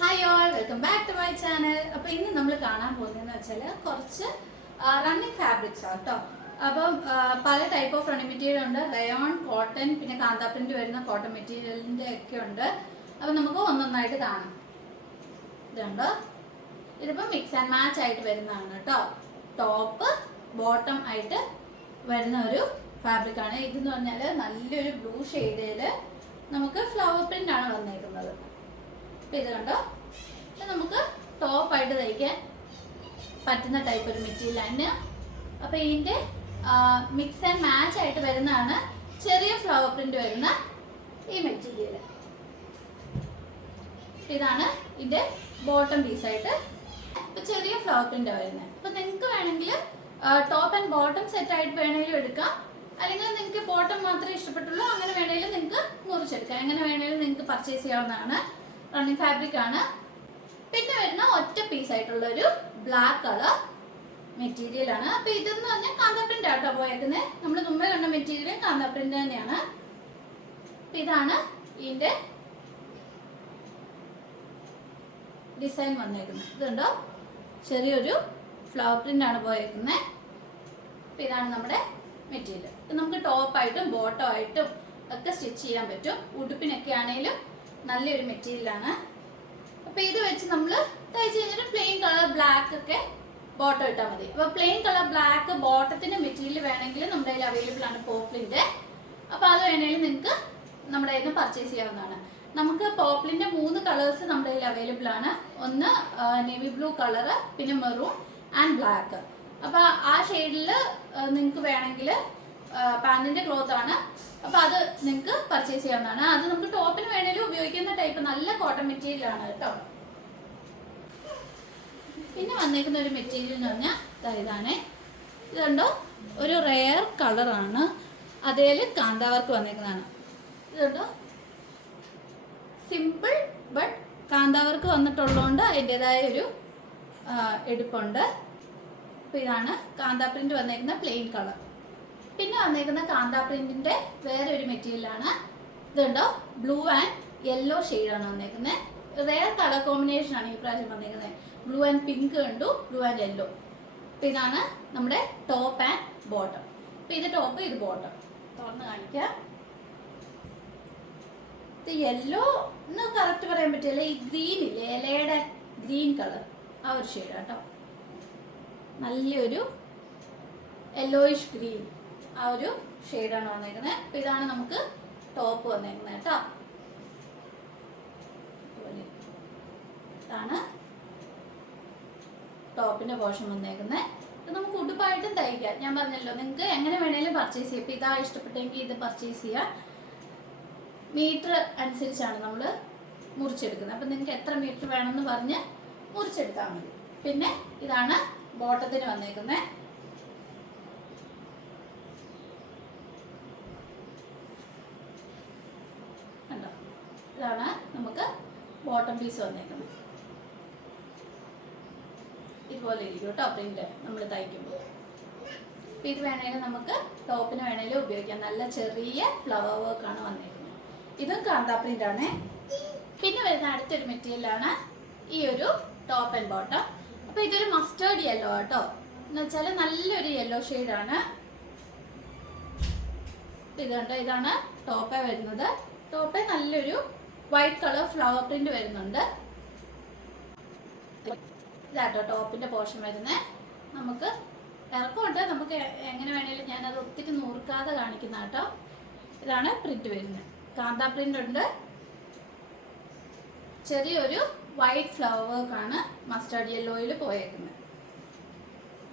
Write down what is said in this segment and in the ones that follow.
Hi all, welcome back to my channel. അപ്പോൾ ഇന്ന് നമ്മൾ കാണാൻ പോകുന്നതെന്ന് വെച്ചാൽ കുറച്ച് റണ്ണിങ് ഫാബ്രിക്സ് ആണ് കേട്ടോ. അപ്പം പല ടൈപ്പ് ഓഫ് റണ്ണിങ് മെറ്റീരിയൽ ഉണ്ട്. റയോൺ, കോട്ടൺ, പിന്നെ കാന്താ പ്രിന്റ് വരുന്ന കോട്ടൺ മെറ്റീരിയലിൻ്റെ ഒക്കെ ഉണ്ട്. അപ്പം നമുക്ക് ഒന്നൊന്നായിട്ട് കാണാം. ഇതുണ്ട്, ഇതിപ്പോൾ മിക്സ് ആൻഡ് മാച്ച് ആയിട്ട് വരുന്നതാണ് കേട്ടോ. ടോപ്പ് ബോട്ടം ആയിട്ട് വരുന്ന ഒരു ഫാബ്രിക് ആണ്. ഇതെന്ന് പറഞ്ഞാൽ നല്ലൊരു ബ്ലൂ ഷെയ്ഡിൽ നമുക്ക് ഫ്ലവർ പ്രിന്റ് ആണ് വന്നേക്കുന്നത്. അപ്പം ഇത് കണ്ടോ, ഇത് നമുക്ക് ടോപ്പായിട്ട് തയ്ക്കാൻ പറ്റുന്ന ടൈപ്പ് ഒരു മെറ്റീരിയലാണ്. അപ്പം ഇതിൻ്റെ മിക്സ് ആൻഡ് മാച്ച് ആയിട്ട് വരുന്നതാണ് ചെറിയ ഫ്ലവർ പ്രിന്റ് വരുന്ന ഈ മെറ്റീരിയൽ. ഇതാണ് ഇതിൻ്റെ ബോട്ടം പീസായിട്ട്. ഇപ്പം ചെറിയ ഫ്ലവർ പ്രിന്റാണ് വരുന്നത്. അപ്പം നിങ്ങൾക്ക് വേണമെങ്കിൽ ടോപ്പ് ആൻഡ് ബോട്ടം സെറ്റ് ആയിട്ട് വേണമെങ്കിലും എടുക്കാം, അല്ലെങ്കിൽ നിങ്ങൾക്ക് ബോട്ടം മാത്രമേ ഇഷ്ടപ്പെട്ടുള്ളൂ അങ്ങനെ വേണമെങ്കിലും നിങ്ങൾക്ക് മുറിച്ചെടുക്കാം. എങ്ങനെ വേണമെങ്കിലും നിങ്ങൾക്ക് പർച്ചേസ് ചെയ്യാവുന്നതാണ്. റണ്ണിങ് ഫാബ്രിക് ആണ്. പിന്നെ വരുന്ന ഒറ്റ പീസായിട്ടുള്ള ഒരു ബ്ലാക്ക് കളർ മെറ്റീരിയൽ ആണ്. അപ്പൊ ഇതെന്ന് പറഞ്ഞാൽ കാന്താ പ്രിന്റ് ആട്ടോ പോയേക്കുന്നത്. നമ്മൾ മുമ്പേ കണ്ട മെറ്റീരിയൽ കാന്താ പ്രിന്റ് തന്നെയാണ്. ഇതാണ് ഇതിന്റെ ഡിസൈൻ വന്നേക്കുന്നത്. ഇതുണ്ടോ, ചെറിയൊരു ഫ്ലവർ പ്രിന്റ് ആണ് പോയേക്കുന്നത്. അപ്പൊ ഇതാണ് നമ്മുടെ മെറ്റീരിയൽ. ഇത് നമുക്ക് ടോപ്പായിട്ടും ബോട്ടം ആയിട്ടും ഒക്കെ സ്റ്റിച്ച് ചെയ്യാൻ പറ്റും. ഉടുപ്പിനൊക്കെ ആണെങ്കിലും നല്ലൊരു മെറ്റീരിയലാണ്. അപ്പോൾ ഇത് വെച്ച് നമ്മൾ തയ്ച്ച് കഴിഞ്ഞിട്ട് പ്ലെയിൻ കളർ ബ്ലാക്ക് ഒക്കെ ബോട്ടം ഇട്ടാൽ മതി. അപ്പോൾ പ്ലെയിൻ കളർ ബ്ലാക്ക് ബോട്ടത്തിൻ്റെ മെറ്റീരിയൽ വേണമെങ്കിൽ നമ്മുടെ കയ്യിൽ അവൈലബിൾ ആണ് പോപ്ലിൻ്റെ. അപ്പോൾ അത് വേണമെങ്കിൽ നിങ്ങൾക്ക് നമ്മുടെ കയ്യിൽ നിന്ന് പർച്ചേസ് ചെയ്യാവുന്നതാണ്. നമുക്ക് പോപ്ലിൻ്റെ 3 കളേഴ്സ് നമ്മുടെ കയ്യിൽ അവൈലബിൾ ആണ്. ഒന്ന് നേവി ബ്ലൂ കളറ്, പിന്നെ മെറൂൺ ആൻഡ് ബ്ലാക്ക്. അപ്പോൾ ആ ഷെയ്ഡിൽ നിങ്ങൾക്ക് വേണമെങ്കിൽ പാൻറ്റിൻ്റെ ക്ലോത്ത് ആണ്. അപ്പോൾ അത് നിങ്ങൾക്ക് പർച്ചേസ് ചെയ്യാവുന്നതാണ്. അത് നമുക്ക് ടോപ്പിന് വേണമെങ്കിലും ഉപയോഗിക്കുന്ന ടൈപ്പ് നല്ല കോട്ടൺ മെറ്റീരിയൽ ആണ് കേട്ടോ. പിന്നെ വന്നേക്കുന്ന ഒരു മെറ്റീരിയൽ എന്ന് പറഞ്ഞാൽ ഇതാണ്. ഇതുണ്ടോ, ഒരു റെയർ കളറാണ്. അതേല് കാന്താ വർക്ക് വന്നേക്കുന്നതാണ്. ഇതുണ്ടോ, സിമ്പിൾ ബട്ട് കാന്താ വർക്ക് വന്നിട്ടുള്ളതുകൊണ്ട് അതിൻ്റെതായ ഒരു എടുപ്പുണ്ട്. അപ്പോൾ ഇതാണ് കാന്താ പ്രിന്റ് വന്നേക്കുന്ന പ്ലെയിൻ കളർ. പിന്നെ വന്നേക്കുന്ന കാന്താ പ്രിന്റിന്റെ വേറെ ഒരു മെറ്റീരിയലാണ്. ഇതുണ്ടോ, ബ്ലൂ ആൻഡ് യെല്ലോ ഷെയ്ഡാണ് വന്നേക്കുന്നത്. റെയർ കളർ കോമ്പിനേഷൻ ആണ് ഈ പ്രാവശ്യം വന്നേക്കുന്നത്. ബ്ലൂ ആൻഡ് പിങ്ക് കണ്ടു, ബ്ലൂ ആൻഡ് യെല്ലോ. അപ്പം ഇതാണ് നമ്മുടെ ടോപ്പ് ആൻഡ് ബോട്ടം. അപ്പം ഇത് ടോപ്പ്, ഇത് ബോട്ടം. തുറന്ന് കാണിക്കാം. ഇത് യെല്ലോ എന്ന് കറക്റ്റ് പറയാൻ പറ്റില്ല. ഈ ഗ്രീൻ ഇല്ലേ, ഇലയുടെ ഗ്രീൻ കളർ, ആ ഒരു ഷെയ്ഡാണ് കേട്ടോ. നല്ലൊരു യെല്ലോയിഷ് ഗ്രീൻ, ആ ഒരു ഷെയ്ഡാണ് വന്നേക്കുന്നത്. അപ്പം ഇതാണ് നമുക്ക് ടോപ്പ് വന്നേക്കുന്നത് കേട്ടോ. ഇതാണ് ടോപ്പിൻ്റെ പോർഷൻ വന്നേക്കുന്നത്. ഇത് നമുക്ക് ഉടുപ്പായിട്ടും തയ്ക്കാം. ഞാൻ പറഞ്ഞല്ലോ, നിങ്ങൾക്ക് എങ്ങനെ വേണേലും പർച്ചേസ് ചെയ്യാം. ഇപ്പം ഇതാ ഇഷ്ടപ്പെട്ടെങ്കിൽ ഇത് പർച്ചേസ് ചെയ്യാം. മീറ്റർ അനുസരിച്ചാണ് നമ്മൾ മുറിച്ചെടുക്കുന്നത്. അപ്പം നിങ്ങൾക്ക് എത്ര മീറ്റർ വേണമെന്ന് പറഞ്ഞ് മുറിച്ചെടുത്താൽ മതി. പിന്നെ ഇതാണ് ബോട്ടത്തിന് വന്നേക്കുന്നത്. കണ്ടോ, ഇതാണ് നമുക്ക് ബോട്ടം പീസ് വന്നേക്കുന്നത്. ഇതുപോലെ ഇരിക്കും കേട്ടോ പ്രിന്റ് നമ്മൾ തയ്ക്കുമ്പോൾ. ഇത് വേണമെങ്കിലും നമുക്ക് ടോപ്പിന് വേണമെങ്കിലും ഉപയോഗിക്കാം. നല്ല ചെറിയ ഫ്ലവർ വർക്കാണ് വന്നേക്കുന്നത്. ഇതും കാന്താ പ്രിന്റ് ആണ്. പിന്നെ വരുന്ന അടുത്തൊരു മെറ്റീരിയലാണ് ഈ ഒരു ടോപ്പ് ആൻഡ് ബോട്ടം. അപ്പോൾ ഇതൊരു മസ്റ്റേർഡ് യെല്ലോ കേട്ടോ. എന്ന് വെച്ചാൽ നല്ലൊരു യെല്ലോ ഷെയ്ഡാണ്. ഇതുണ്ട്, ഇതാണ് ടോപ്പേ വരുന്നത്. ടോപ്പേ നല്ലൊരു വൈറ്റ് കളർ ഫ്ലവർ പ്രിന്റ് വരുന്നുണ്ട്. ഇതാട്ടോ ടോപ്പിന്റെ പോർഷൻ വരുന്നത്. നമുക്ക് ഇറക്കമുണ്ട്, നമുക്ക് എങ്ങനെ വേണേലും ഞാനത് ഒത്തിരി നൂർക്കാതെ കാണിക്കുന്ന കേട്ടോ. ഇതാണ് പ്രിന്റ് വരുന്നത്. കാന്താ പ്രിന്റ് ഉണ്ട്. ചെറിയൊരു വൈറ്റ് ഫ്ലവർ വർക്കാണ് മസ്റ്റേർഡ് യെല്ലോയിൽ പോയേക്കുന്നത്.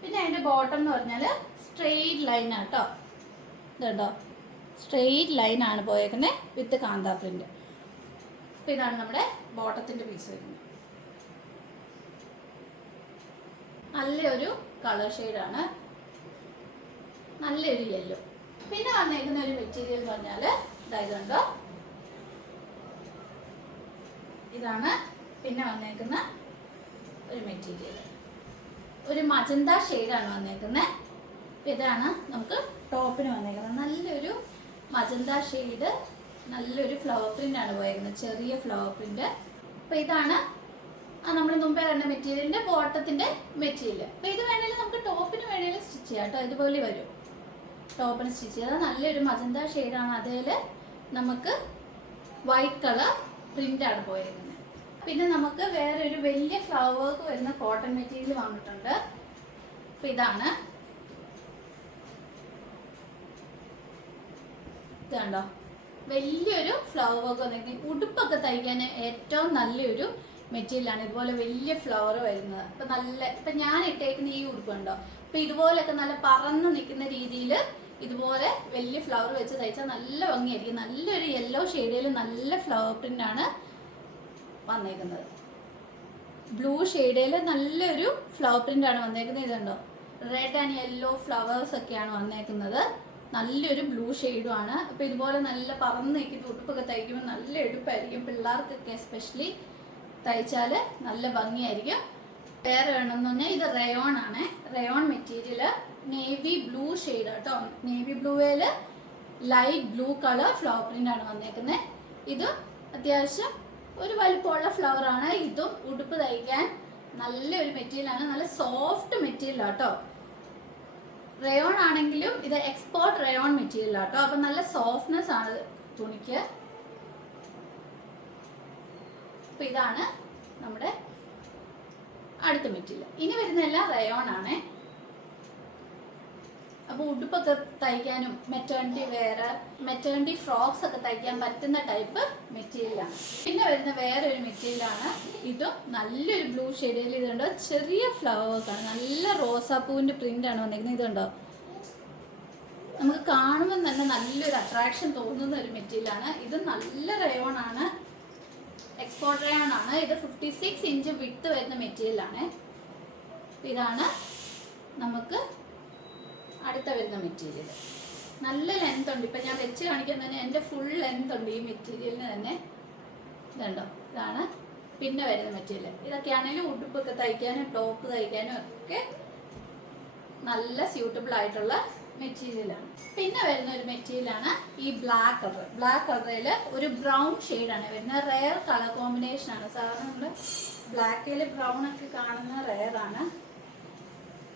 പിന്നെ അതിൻ്റെ ബോട്ടം എന്ന് പറഞ്ഞാൽ സ്ട്രെയിറ്റ് ലൈൻ ആട്ടോ. ഇതുണ്ടോ, സ്ട്രെയിറ്റ് ലൈനാണ് പോയേക്കുന്നത് വിത്ത് കാന്താ പ്രിന്റ്. അപ്പം ഇതാണ് നമ്മുടെ ബോട്ടത്തിൻ്റെ പീസ് വരുന്നത്. നല്ലൊരു കളർ ഷെയ്ഡാണ്, നല്ലൊരു യെല്ലോ. പിന്നെ വന്നേക്കുന്ന ഒരു മെറ്റീരിയൽ എന്ന് പറഞ്ഞാൽ ഇതുണ്ടോ, ഇതാണ് പിന്നെ വന്നേക്കുന്ന ഒരു മെറ്റീരിയൽ. ഒരു മജന്ത ഷെയ്ഡാണ് വന്നേക്കുന്നത്. ഇതാണ് നമുക്ക് ടോപ്പിന് വന്നേക്കുന്നത്. നല്ലൊരു മജന്ത ഷെയ്ഡ്, നല്ലൊരു ഫ്ലവർ പ്രിന്റ് ആണ് പോയേക്കുന്നത്, ചെറിയ ഫ്ലവർ പ്രിന്റ്. അപ്പോൾ ഇതാണ് നമ്മൾ മുമ്പേ കണ്ട മെറ്റീരിയലിന്റെ ബോട്ടത്തിന്റെ മെറ്റീരിയൽ. അപ്പൊ ഇത് വേണമെങ്കിൽ നമുക്ക് ടോപ്പിന് വേണമെങ്കിൽ സ്റ്റിച്ച് ചെയ്യാം കേട്ടോ. ഇതുപോലെ വരും ടോപ്പിന് സ്റ്റിച്ച് ചെയ്താൽ. നല്ലൊരു മജന്ത ഷെയ്ഡാണ്. അതിൽ നമുക്ക് വൈറ്റ് കളർ പ്രിന്റാണ് പോയിരിക്കുന്നത്. പിന്നെ നമുക്ക് വേറെ ഒരു വലിയ ഫ്ലവർ വർക്ക് വരുന്ന കോട്ടൺ മെറ്റീരിയൽ വന്നിട്ടുണ്ട്. അപ്പൊ ഇതാണ്, ഇത് കണ്ടോ, വലിയൊരു ഫ്ലവർ വർക്ക് വന്നിരിക്കുന്നത്. ഉടുപ്പൊക്കെ തയ്ക്കാൻ ഏറ്റവും നല്ലൊരു മെറ്റീരിയലാണ്. ഇതുപോലെ വലിയ ഫ്ലവർ വരുന്നത്. അപ്പൊ നല്ല, ഇപ്പൊ ഞാൻ ഇട്ടേക്കുന്ന ഈ ഉടുപ്പ് ഉണ്ടോ, അപ്പൊ ഇതുപോലൊക്കെ നല്ല പറന്ന് നിൽക്കുന്ന രീതിയിൽ ഇതുപോലെ വലിയ ഫ്ലവർ വെച്ച് തയ്ച്ചാൽ നല്ല ഭംഗിയായിരിക്കും. നല്ലൊരു യെല്ലോ ഷെയ്ഡിൽ നല്ല ഫ്ലവർ പ്രിന്റ് ആണ് വന്നേക്കുന്നത്. ബ്ലൂ ഷെയ്ഡിൽ നല്ലൊരു ഫ്ലവർ പ്രിന്റ് ആണ് വന്നേക്കുന്നത്. ഇതുണ്ടോ, റെഡ് ആൻഡ് യെല്ലോ ഫ്ലവേഴ്സ് ഒക്കെയാണ് വന്നേക്കുന്നത്. നല്ലൊരു ബ്ലൂ ഷെയ്ഡും ആണ്. അപ്പൊ ഇതുപോലെ നല്ല പറന്ന് നിൽക്കുന്ന ഉടുപ്പൊക്കെ തയ്ക്കുമ്പോൾ നല്ല എടുപ്പായിരിക്കും. പിള്ളേർക്കൊക്കെ എസ്പെഷ്യലി തയ്ച്ചാല് നല്ല ഭംഗിയായിരിക്കും. വേറെ വേണമെന്ന് പറഞ്ഞാൽ ഇത് റയോൺ ആണ്. Rayon material navy blue shade കേട്ടോ. നേവി ബ്ലൂവില് light blue colour flower print ആണ് വന്നേക്കുന്നത്. ഇത് അത്യാവശ്യം ഒരു വലിപ്പമുള്ള ഫ്ലവർ ആണ്. ഇതും ഉടുപ്പ് തയ്ക്കാൻ നല്ലൊരു മെറ്റീരിയലാണ്. നല്ല സോഫ്റ്റ് മെറ്റീരിയൽ ആട്ടോ. റയോൺ ആണെങ്കിലും ഇത് എക്സ്പോർട്ട് റയോൺ മെറ്റീരിയൽ ആട്ടോ. അപ്പൊ നല്ല സോഫ്റ്റ്നെസ് ആണ് തുണിക്ക്. അപ്പൊ ഇതാണ് നമ്മുടെ അടുത്ത മെറ്റീരിയൽ. ഇനി വരുന്നതെല്ലാം റയോൺ ആണ്. അപ്പൊ ഉടുപ്പൊക്കെ തയ്ക്കാനും മെറ്റേണിറ്റി വെയർ, മെറ്റേണിറ്റി ഫ്രോക്സ് ഒക്കെ തയ്ക്കാൻ പറ്റുന്ന ടൈപ്പ് മെറ്റീരിയലാണ്. പിന്നെ വരുന്ന വേറെ ഒരു മെറ്റീരിയലാണ്. ഇതും നല്ലൊരു ബ്ലൂ ഷെയ്ഡിൽ. ഇതുണ്ടോ, ചെറിയ ഫ്ലവർ വർക്കാണ്. നല്ല റോസാപ്പൂവിന്റെ പ്രിന്റ് ആണ് വന്നിരിക്കുന്നത്. ഇതുണ്ടോ, നമുക്ക് കാണുമ്പോൾ തന്നെ നല്ലൊരു അട്രാക്ഷൻ തോന്നുന്ന ഒരു മെറ്റീരിയലാണ്. ഇത് നല്ല റയോൺ ആണ്, എക്സ്പോർട്ട് റയോൺ ആണ്. ഇത് 56 ഇഞ്ച് വിഡ്ത്ത് വരുന്ന മെറ്റീരിയലാണ്. ഇതാണ് നമുക്ക് അടുത്ത വരുന്ന മെറ്റീരിയൽ. നല്ല ലെങ്ത് ഉണ്ട്. ഇപ്പം ഞാൻ വെച്ച് കാണിക്കാൻ തന്നെ എൻ്റെ ഫുൾ ലെങ്ത് ഉണ്ട് ഈ മെറ്റീരിയലിന് തന്നെ. ഇതുണ്ടോ, ഇതാണ് പിന്നെ വരുന്ന മെറ്റീരിയൽ. ഇതൊക്കെയാണെങ്കിലും ഉടുപ്പൊക്കെ തയ്ക്കാനും ടോപ്പ് തയ്ക്കാനും ഒക്കെ നല്ല സ്യൂട്ടബിൾ ആയിട്ടുള്ള മെറ്റീരിയലാണ്. പിന്നെ വരുന്ന ഒരു മെറ്റീരിയലാണ് ഈ ബ്ലാക്ക് കളർ. ബ്ലാക്ക് കളറിൽ ഒരു ബ്രൗൺ ഷെയ്ഡാണ് വരുന്നത്. റെയർ കളർ കോമ്പിനേഷൻ ആണ്. സാധാരണ നമ്മൾ ബ്ലാക്കിൽ ബ്രൗൺ ഒക്കെ കാണുന്ന റെയർ ആണ്.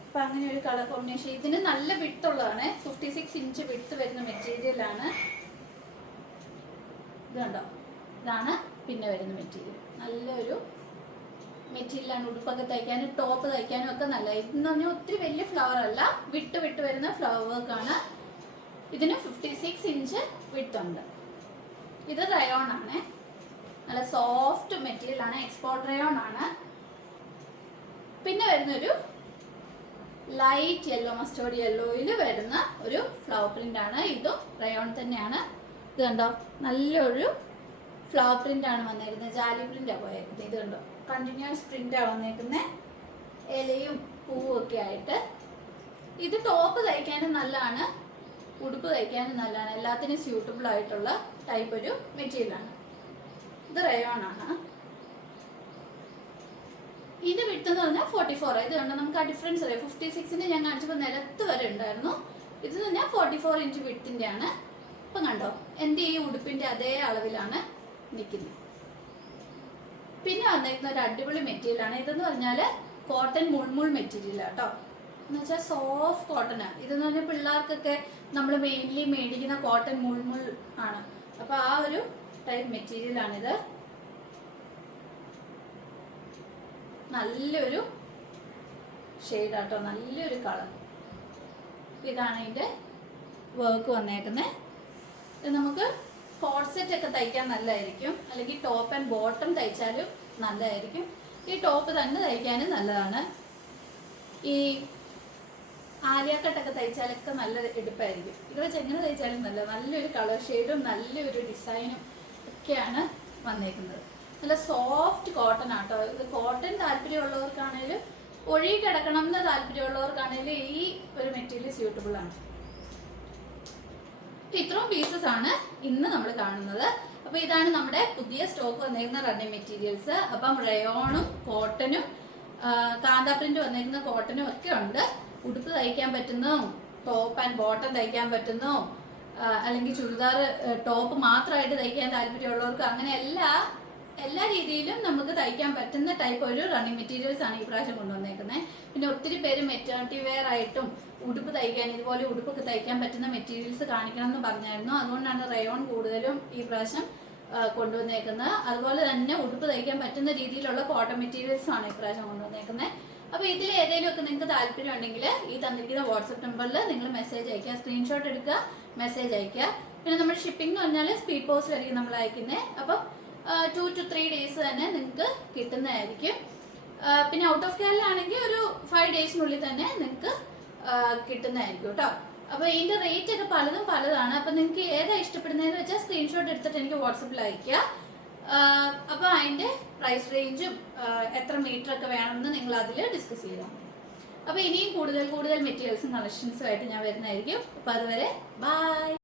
അപ്പം അങ്ങനെ ഒരു കളർ കോമ്പിനേഷൻ. ഇതിന് നല്ല വിഡ്ത്തുള്ളതാണ്. 56 ഇഞ്ച് വിഡ്ത്ത് വരുന്ന മെറ്റീരിയലാണ്. ഇത് കണ്ടോ, ഇതാണ് പിന്നെ വരുന്ന മെറ്റീരിയൽ. നല്ലൊരു മെറ്റീരിയലാണ്. ഉടുപ്പൊക്കെ തയ്ക്കാനും ടോപ്പ് തയ്ക്കാനും ഒക്കെ നല്ല. ഇതെന്ന് പറഞ്ഞാൽ ഒത്തിരി വലിയ ഫ്ലവർ അല്ല, വിട്ട് വരുന്ന ഫ്ലവർ വർക്കാണ്. ഇതിന് 56 ഇഞ്ച് വിഡ്ത്ത് ഉണ്ട്. ഇത് റയോൺ ആണ്. നല്ല സോഫ്റ്റ് മെറ്റീരിയൽ ആണ്, എക്സ്പോർട്ട് റയോൺ ആണ്. പിന്നെ വരുന്നൊരു ലൈറ്റ് യെല്ലോ, മസ്റ്റേർഡ് യെല്ലോയിൽ വരുന്ന ഒരു ഫ്ലവർ പ്രിന്റ് ആണ്. ഇതും റയോൺ തന്നെയാണ്. ഇത് കണ്ടോ, നല്ലൊരു ഫ്ലവർ പ്രിന്റ് ആണ് വന്നേക്കുന്നത്. ജാലി പ്രിന്റാണ് പോയേക്കുന്നത്. ഇത് കണ്ടോ, കണ്ടിന്യൂസ് പ്രിന്റാണ് വന്നേക്കുന്നത്. ഇലയും പൂവും ഒക്കെ ആയിട്ട്. ഇത് ടോപ്പ് തയ്ക്കാനും നല്ലതാണ്, ഉടുപ്പ് തയ്ക്കാനും നല്ലതാണ്. എല്ലാത്തിനും സ്യൂട്ടബിൾ ആയിട്ടുള്ള ടൈപ്പ് ഒരു മെറ്റീരിയലാണ്. ഇത് റയോൺ ആണ്. ഇതിന്റെ വിഡ്ത്ത് എന്ന് പറഞ്ഞാൽ 44. ഇത് കണ്ടോ, നമുക്ക് ആ ഡിഫറൻസ് അറിയാം. 56ന്റെ ഞാൻ കാണിച്ചപ്പോൾ നിലത്ത് വരെ ഉണ്ടായിരുന്നു. ഇത് പറഞ്ഞാൽ 44 ഇഞ്ച് വിഡ്ത്തിന്റെ ആണ്. ഇപ്പം കണ്ടോ, എൻ്റെ ഈ ഉടുപ്പിന്റെ അതേ അളവിലാണ് നിൽക്കുന്നത്. പിന്നെ വന്നിരിക്കുന്ന ഒരു അടിപൊളി മെറ്റീരിയലാണ്. ഇതെന്ന് പറഞ്ഞാൽ കോട്ടൺ മുൾമുൾ മെറ്റീരിയൽ ആട്ടോ. എന്ന് വെച്ചാൽ സോഫ്റ്റ് കോട്ടനാണ്. ഇതെന്ന് പറഞ്ഞാൽ പിള്ളേർക്കൊക്കെ നമ്മൾ മെയിൻലി മേടിക്കുന്ന കോട്ടൺ മുൾമുൾ ആണ്. അപ്പോൾ ആ ഒരു ടൈപ്പ് മെറ്റീരിയലാണിത്. നല്ലൊരു ഷെയ്ഡാട്ടോ, നല്ലൊരു കളർ. ഇതാണ് ഇതിൻ്റെ വർക്ക് വന്നേക്കുന്നത്. ഇത് നമുക്ക് കോഡ് സെറ്റ് ഒക്കെ തയ്ക്കാൻ നല്ലതായിരിക്കും, അല്ലെങ്കിൽ ടോപ്പ് ആൻഡ് ബോട്ടം തയ്ച്ചാലും നല്ലതായിരിക്കും. ഈ ടോപ്പ് തന്നെ തയ്ക്കാനും നല്ലതാണ്. ഈ ആലിയാക്കട്ടൊക്കെ തയ്ച്ചാലൊക്കെ നല്ല എടുപ്പായിരിക്കും. ഇത് വെച്ച് എങ്ങനെ തയ്ച്ചാലും നല്ലൊരു കളർ ഷെയ്ഡും നല്ലൊരു ഡിസൈനും ഒക്കെയാണ് വന്നേക്കുന്നത്. നല്ല സോഫ്റ്റ് കോട്ടൺ ആട്ടോ. ഇത് കോട്ടൺ താല്പര്യമുള്ളവർക്കാണേലും ഒഴുകി കിടക്കണം എന്ന് താല്പര്യമുള്ളവർക്കാണേലും ഈ ഒരു മെറ്റീരിയൽ സ്യൂട്ടബിൾ ആണ്. ഇത്രയും പീസസ് ആണ് ഇന്ന് നമ്മൾ കാണുന്നത്. അപ്പൊ ഇതാണ് നമ്മുടെ പുതിയ സ്റ്റോക്ക് വന്നേക്കുന്ന റണ്ണിങ് മെറ്റീരിയൽസ്. അപ്പം റയോണും കോട്ടനും കാന്താ പ്രിന്റ് വന്നേക്കുന്ന കോട്ടനും ഒക്കെ ഉണ്ട്. ഉടുപ്പ് തയ്ക്കാൻ പറ്റുന്നതും ടോപ്പ് ആൻഡ് ബോട്ടം തയ്ക്കാൻ പറ്റുന്നതും അല്ലെങ്കിൽ ചുരിദാർ ടോപ്പ് മാത്രമായിട്ട് തയ്ക്കാൻ താല്പര്യമുള്ളവർക്ക് അങ്ങനെ എല്ലാ രീതിയിലും നമുക്ക് തയ്ക്കാൻ പറ്റുന്ന ടൈപ്പ് ഒരു റണ്ണിങ് മെറ്റീരിയൽസ് ആണ് ഈ പ്രാവശ്യം കൊണ്ടുവന്നേക്കുന്നത്. പിന്നെ ഒത്തിരി പേര് മെറ്റേണിറ്റി വെയർ ആയിട്ടും ഉടുപ്പ് തയ്ക്കാൻ, ഇതുപോലെ ഉടുപ്പൊക്കെ തയ്ക്കാൻ പറ്റുന്ന മെറ്റീരിയൽസ് കാണിക്കണം എന്ന് പറഞ്ഞായിരുന്നു. അതുകൊണ്ടാണ് റയോൺ കൂടുതലും ഈ പ്രാവശ്യം കൊണ്ടുവന്നേക്കുന്നത്. അതുപോലെ തന്നെ ഉടുപ്പ് തയ്ക്കാൻ പറ്റുന്ന രീതിയിലുള്ള കോട്ടൺ മെറ്റീരിയൽസും ആണ് ഈ പ്രാവശ്യം കൊണ്ടുവന്നേക്കുന്നത്. അപ്പോൾ ഇതിൽ ഏതെങ്കിലും ഒക്കെ നിങ്ങൾക്ക് താല്പര്യം ഉണ്ടെങ്കിൽ ഈ തന്നിരിക്കുന്ന വാട്സപ്പ് നമ്പറിൽ നിങ്ങൾ മെസ്സേജ് അയക്കുക, സ്ക്രീൻഷോട്ട് എടുക്കുക, മെസ്സേജ് അയക്കുക. പിന്നെ നമ്മുടെ ഷിപ്പിംഗ് എന്ന് പറഞ്ഞാൽ സ്പീഡ് പോസ്റ്റിലായിരിക്കും നമ്മൾ അയക്കുന്നത്. അപ്പം 2 to 3 days തന്നെ നിങ്ങൾക്ക് കിട്ടുന്നതായിരിക്കും. പിന്നെ ഔട്ട് ഓഫ് കേരളാണെങ്കിൽ ഒരു 5 daysനുള്ളിൽ തന്നെ നിങ്ങൾക്ക് കിട്ടുന്നതായിരിക്കും കേട്ടോ. അപ്പോൾ ഇതിൻ്റെ റേറ്റ് ഒക്കെ പലതും പലതാണ്. അപ്പം നിങ്ങൾക്ക് ഏതാ ഇഷ്ടപ്പെടുന്നതെന്ന് വെച്ചാൽ സ്ക്രീൻഷോട്ട് എടുത്തിട്ട് എനിക്ക് വാട്സപ്പിൽ അയയ്ക്കുക. അപ്പോൾ അതിൻ്റെ പ്രൈസ് റേഞ്ചും എത്ര മീറ്റർ ഒക്കെ വേണമെന്ന് നിങ്ങൾ അതിൽ ഡിസ്കസ് ചെയ്താൽ മതി. അപ്പോൾ ഇനിയും കൂടുതൽ മെറ്റീരിയൽസും കളക്ഷൻസും ആയിട്ട് ഞാൻ വരുന്നതായിരിക്കും. അപ്പോൾ അതുവരെ ബൈ.